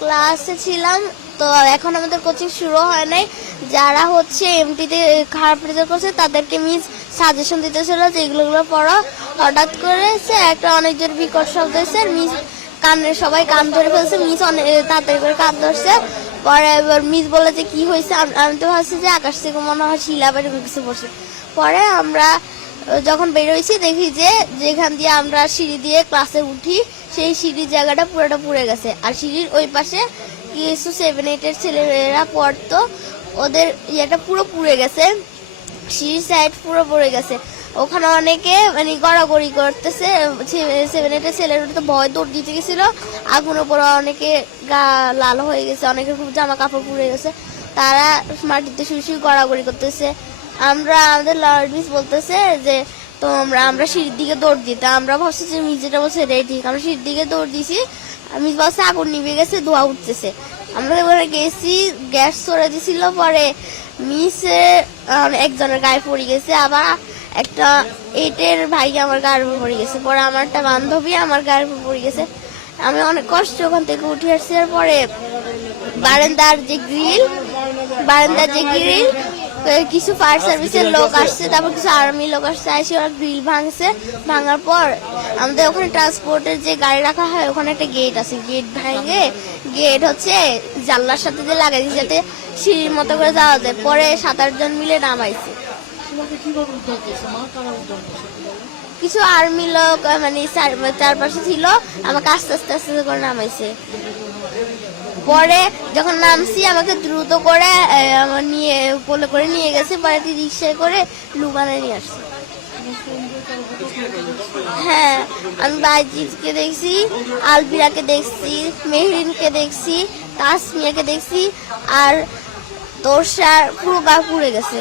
ক্লাসে ছিলাম। তো এখন আমাদের কোচিং শুরু হয় নাই। যারা হচ্ছে এমটিতে খারাপ রেজাল্ট করছে তাদেরকে মিস সাজেশন দিতেছিল যে এগুলো পড়ো। হঠাৎ করে একটা অনেক জোর বিকট শব্দ হয়েছে, মিস সবাই কান ধরে ফেলছে, মিস অনেক তাড়াতাড়ি করে কান ধরছে। পরে এবার মিস বলে যে কি হয়েছে, আমি তো ভাবছি যে আকাশ থেকে মনে হয় শিলা বা এরকম কিছু পড়ছে। পরে আমরা যখন বেরোইছি দেখি যে যেখান দিয়ে আমরা সিঁড়ি দিয়ে ক্লাসে উঠি সেই সিঁড়ির জায়গাটা পুরোটা পুড়ে গেছে। আর সিঁড়ির ওই পাশে কিছু 7-8 ছেলেরা পড়তো, ওদের ইয়েটা পুরো পুড়ে গেছে, সিঁড়ির সাইড পুরো পড়ে গেছে। ওখানে অনেকে মানে গড়াগড়ি করতেছে, 7-8 ছেলেরা তো ভয় দৌড় দিতে গেছিল। আগুনের পরে অনেকে গা লাল হয়ে গেছে, অনেকের খুব জামা কাপড় পুড়ে গেছে, তারা মাটিতে শুয়ে শুয়ে গড়াগড়ি করতেছে। আমাদের লর্ড মিস বলতেছে যে তো আমরা সিঁড়ির দিকে দৌড় দিতে, আমরা ভাবছি যে মিস যেটা বলছে এটাই ঠিক। আমরা সিঁড়ির দিকে দৌড় দিছি, মিস বলছে আগুন নিভে গেছে, ধোঁয়া উঠতেছে। আমরা ওখানে গেছি, গ্যাস ছড়ে দিছিল। পরে মিসে একজনের গায়ে পড়ে গেছে, আবার একটা 8-এর ভাই আমার গায়ের উপর পড়ে গেছে। পরে আমার একটা বান্ধবী আমার গায়ের উপর পড়ে গেছে। আমি অনেক কষ্ট ওখান থেকে উঠে আসছি। পরে বারান্দার যে গ্রিল কিছু ফায়ার সার্ভিসের লোক আসছে, তারপর কিছু আর্মি লোক আসছে, এসে ওরা গ্রিল ভাঙার পর আমাদের ওখানে ট্রান্সপোর্টের যে গাড়ি রাখা হয় ওখানে একটা গেট আছে, গেট ভাঙে গেট হচ্ছে জানলার সাথে যে লাগাই দিয়েছে যাতে সিঁড়ির মতো করে যাওয়া যায়। পরে 7-8 জন মিলে নামাইছে। কিছু আর্মি লোক মানে চারপাশে ছিল, আমাকে আস্তে আস্তে আস্তে করে নামাইছে। পরে যখন নামছি আমাকে দ্রুত করে নিয়ে কোলে করে নিয়ে গেছে, পরে রিক্সায় করে লুবানে নিয়ে আসছে। হ্যাঁ, আমি বাইজিৎকে দেখছি, আলবিরাকে দেখছি, মেহরিনকে দেখছি, তাসমিয়াকে দেখছি, আর তোরসার পুরো গা পুড়ে গেছে।